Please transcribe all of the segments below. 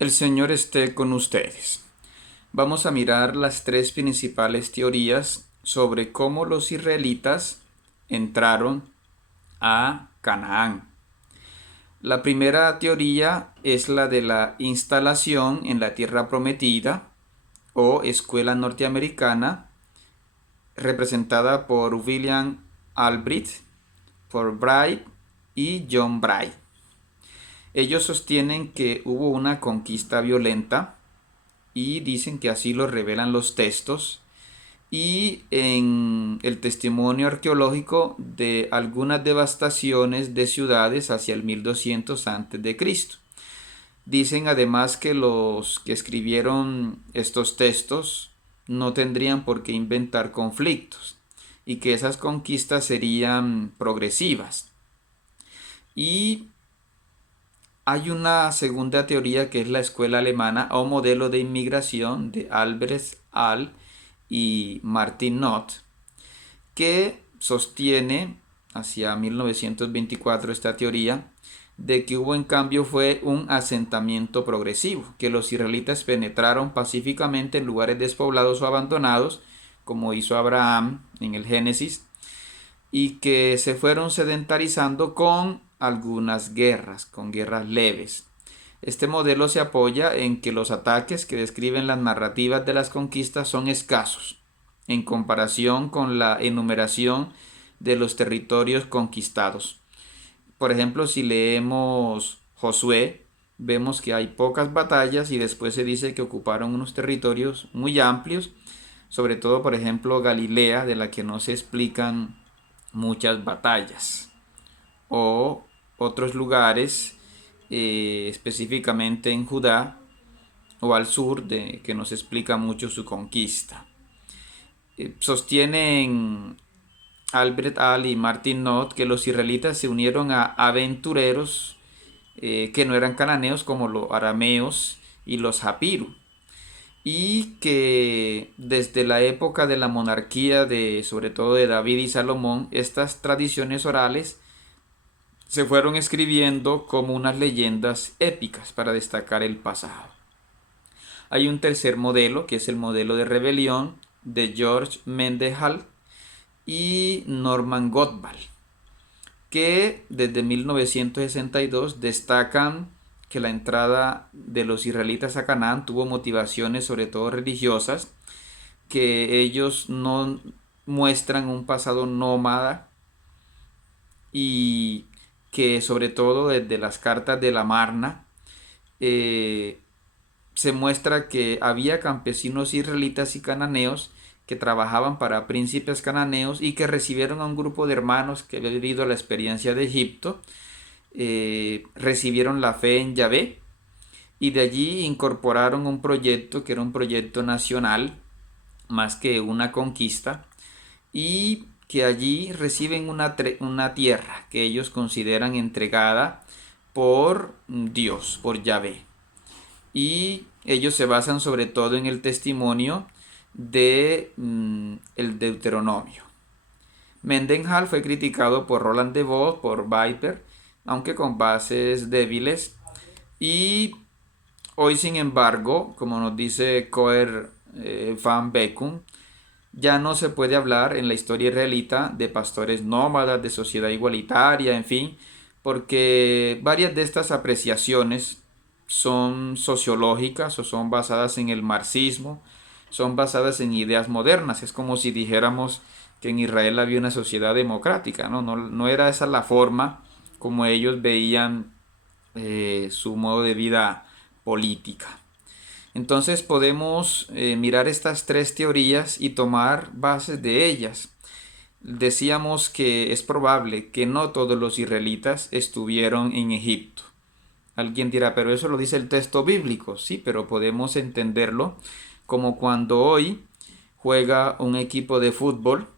El Señor esté con ustedes. Vamos a mirar las tres principales teorías sobre cómo los israelitas entraron a Canaán. La primera teoría es la de la instalación en la tierra prometida o escuela norteamericana, representada por William Albright, por Bright y John Bright. Ellos sostienen que hubo una conquista violenta y dicen que así lo revelan los textos y en el testimonio arqueológico de algunas devastaciones de ciudades hacia el 1200 a.C. Dicen además que los que escribieron estos textos no tendrían por qué inventar conflictos y que esas conquistas serían progresivas. Y hay una segunda teoría que es la escuela alemana o modelo de inmigración de Albrecht Ahl y Martin Knott, que sostiene hacia 1924 esta teoría de que hubo en cambio fue un asentamiento progresivo, que los israelitas penetraron pacíficamente en lugares despoblados o abandonados, como hizo Abraham en el Génesis, y que se fueron sedentarizando con algunas guerras, con guerras leves. Este modelo se apoya en que los ataques que describen las narrativas de las conquistas son escasos, en comparación con la enumeración de los territorios conquistados. Por ejemplo, si leemos Josué, vemos que hay pocas batallas y después se dice que ocuparon unos territorios muy amplios, sobre todo, por ejemplo, Galilea, de la que no se explican muchas batallas, o otros lugares, específicamente en Judá o al sur, de que nos explica mucho su conquista. Sostienen Albert Ahl y Martin Knott que los israelitas se unieron a aventureros que no eran cananeos como los arameos y los japiru, y que desde la época de la monarquía de sobre todo de David y Salomón, estas tradiciones orales se fueron escribiendo como unas leyendas épicas para destacar el pasado. Hay un tercer modelo, que es el modelo de rebelión de George Mendehal y Norman Gottwald, que desde 1962 destacan que la entrada de los israelitas a Canaán tuvo motivaciones sobre todo religiosas, que ellos no muestran un pasado nómada y que sobre todo desde las cartas de la Marna eh, se muestra que había campesinos israelitas y cananeos que trabajaban para príncipes cananeos y que recibieron a un grupo de hermanos que había vivido la experiencia de Egipto, recibieron la fe en Yahvé y de allí incorporaron un proyecto que era un proyecto nacional más que una conquista, y que allí reciben una tierra que ellos consideran entregada por Dios, por Yahvé. Y ellos se basan sobre todo en el testimonio de el Deuteronomio. Mendenhall fue criticado por Roland de Vos, por Viper, aunque con bases débiles. Y hoy, sin embargo, como nos dice Coer van Beckum, ya no se puede hablar en la historia israelita de pastores nómadas, de sociedad igualitaria, en fin, porque varias de estas apreciaciones son sociológicas o son basadas en el marxismo, son basadas en ideas modernas. Es como si dijéramos que en Israel había una sociedad democrática, ¿no? No era esa la forma como ellos veían su modo de vida política. Entonces podemos mirar estas tres teorías y tomar bases de ellas. Decíamos que es probable que no todos los israelitas estuvieron en Egipto. Alguien dirá, pero eso lo dice el texto bíblico. Sí, pero podemos entenderlo como cuando hoy juega un equipo de fútbol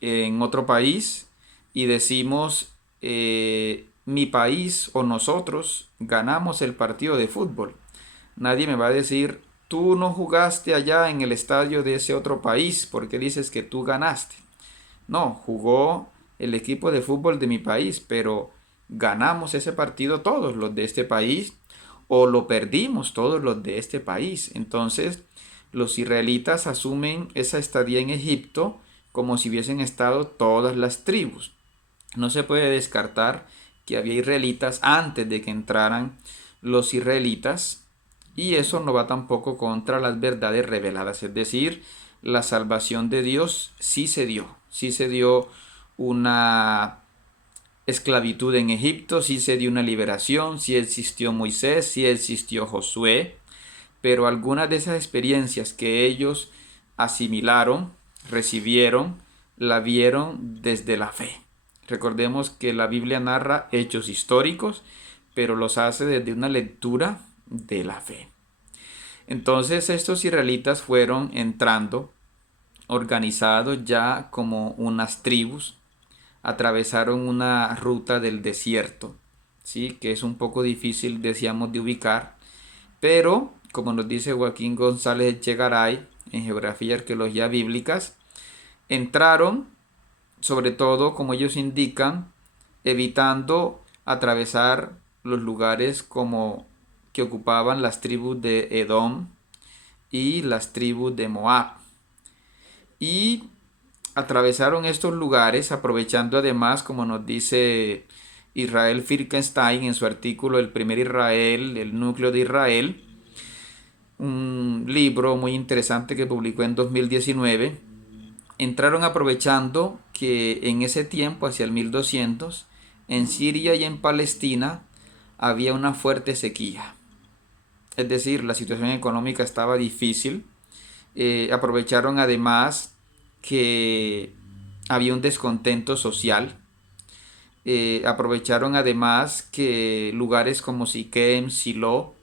en otro país y decimos, mi país o nosotros ganamos el partido de fútbol. Nadie me va a decir, tú no jugaste allá en el estadio de ese otro país porque dices que tú ganaste. No, jugó el equipo de fútbol de mi país, pero ganamos ese partido todos los de este país. o lo perdimos todos los de este país. Entonces, los israelitas asumen esa estadía en Egipto como si hubiesen estado todas las tribus. No se puede descartar que había israelitas antes de que entraran los israelitas, y eso no va tampoco contra las verdades reveladas. Es decir, la salvación de Dios sí se dio una esclavitud en Egipto, sí se dio una liberación, sí existió Moisés, sí existió Josué, pero algunas de esas experiencias que ellos asimilaron, recibieron, la vieron desde la fe. Recordemos que la Biblia narra hechos históricos, pero los hace desde una lectura de la fe. Entonces estos israelitas fueron entrando organizados ya como unas tribus, atravesaron una ruta del desierto, ¿sí? Que es un poco difícil, decíamos, de ubicar, pero como nos dice Joaquín González Echegaray en Geografía y Arqueología Bíblicas, entraron sobre todo, como ellos indican, evitando atravesar los lugares como que ocupaban las tribus de Edom y las tribus de Moab. Y atravesaron estos lugares aprovechando además, como nos dice Israel Finkelstein en su artículo El primer Israel, el núcleo de Israel, un libro muy interesante que publicó en 2019. Entraron aprovechando que en ese tiempo, hacia el 1200, en Siria y en Palestina había una fuerte sequía. Es decir, la situación económica estaba difícil. Aprovecharon además que había un descontento social. Aprovecharon además que lugares como Siquem, Silo,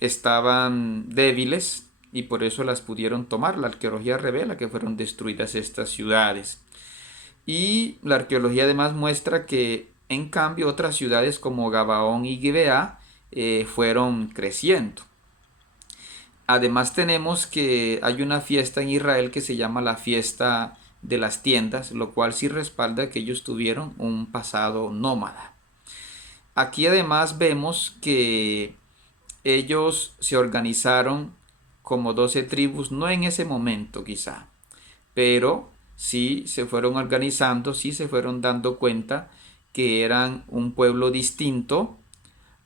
estaban débiles y por eso las pudieron tomar. La arqueología revela que fueron destruidas estas ciudades. Y la arqueología además muestra que en cambio otras ciudades como Gabaón y Gibeá fueron creciendo. Además tenemos que hay una fiesta en Israel que se llama la fiesta de las tiendas, lo cual sí respalda que ellos tuvieron un pasado nómada. Aquí además vemos que ellos se organizaron como 12 tribus, no en ese momento quizá, pero sí se fueron organizando, sí se fueron dando cuenta que eran un pueblo distinto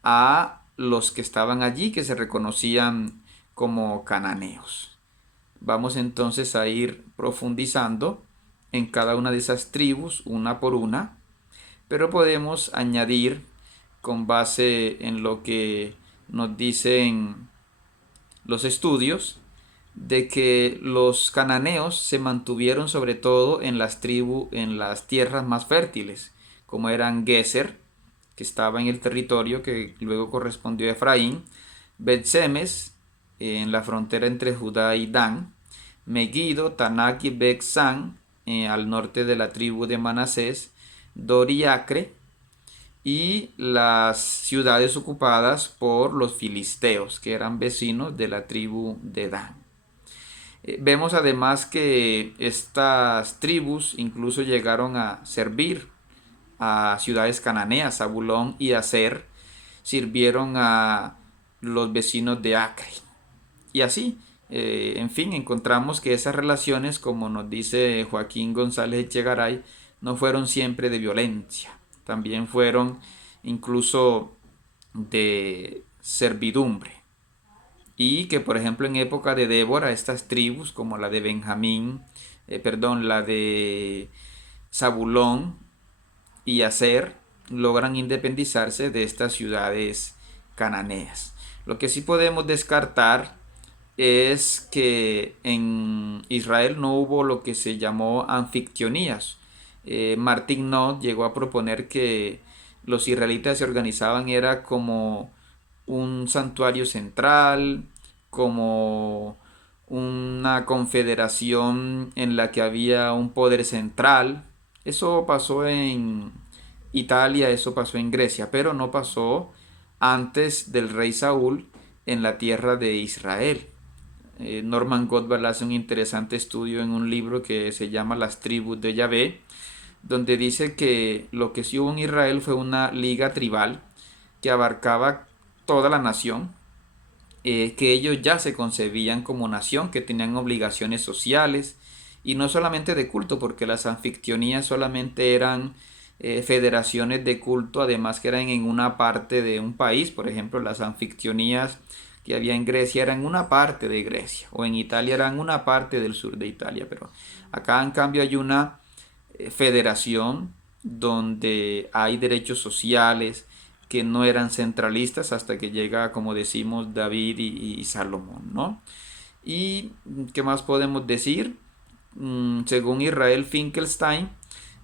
a los que estaban allí, que se reconocían como cananeos. Vamos entonces a ir profundizando en cada una de esas tribus, una por una, pero podemos añadir con base en lo que nos dicen los estudios, de que los cananeos se mantuvieron sobre todo en las tribus, en las tierras más fértiles, como eran Geser, que estaba en el territorio que luego correspondió a Efraín, Bet-Semes, en la frontera entre Judá y Dan, Megiddo, Tanak y Bet-San, al norte de la tribu de Manasés, Dor y Acre, y las ciudades ocupadas por los filisteos, que eran vecinos de la tribu de Dan. Vemos además que estas tribus incluso llegaron a servir a ciudades cananeas. Zabulón y Aser sirvieron a los vecinos de Acre. Y así, en fin, encontramos que esas relaciones, como nos dice Joaquín González Echegaray, no fueron siempre de violencia. También fueron incluso de servidumbre. Y que por ejemplo en época de Débora estas tribus como la de Benjamín, la de Zabulón y Aser logran independizarse de estas ciudades cananeas. Lo que sí podemos descartar es que en Israel no hubo lo que se llamó anfictionías. Martin Knott llegó a proponer que los israelitas se organizaban era como un santuario central, como una confederación en la que había un poder central. Eso pasó en Italia, eso pasó en Grecia, pero no pasó antes del rey Saúl en la tierra de Israel. Norman Gottwald hace un interesante estudio en un libro que se llama Las tribus de Yahvé, donde dice que lo que sí hubo en Israel fue una liga tribal que abarcaba toda la nación, que ellos ya se concebían como nación, que tenían obligaciones sociales y no solamente de culto, porque las anfictionías solamente eran federaciones de culto, además que eran en una parte de un país. Por ejemplo, las anfictionías que había en Grecia eran una parte de Grecia, o en Italia eran una parte del sur de Italia, pero acá en cambio hay una federación donde hay derechos sociales que no eran centralistas hasta que llega, como decimos, David y Salomón, ¿no? ¿Y qué más podemos decir? Según Israel Finkelstein,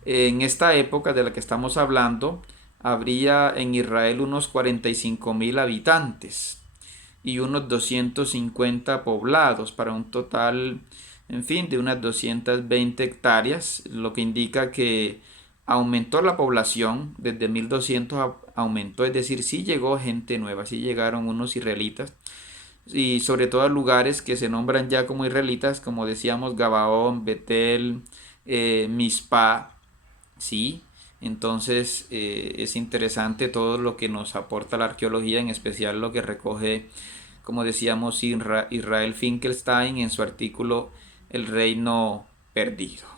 en esta época de la que estamos hablando, habría en Israel unos 45.000 habitantes y unos 250 poblados para un total, en fin, de unas 220 hectáreas, lo que indica que aumentó la población, desde 1200 aumentó, es decir, sí llegó gente nueva, sí llegaron unos israelitas, y sobre todo a lugares que se nombran ya como israelitas, como decíamos, Gabaón, Betel, Mizpah, sí. Entonces es interesante todo lo que nos aporta la arqueología, en especial lo que recoge, como decíamos, Israel Finkelstein en su artículo El reino perdido.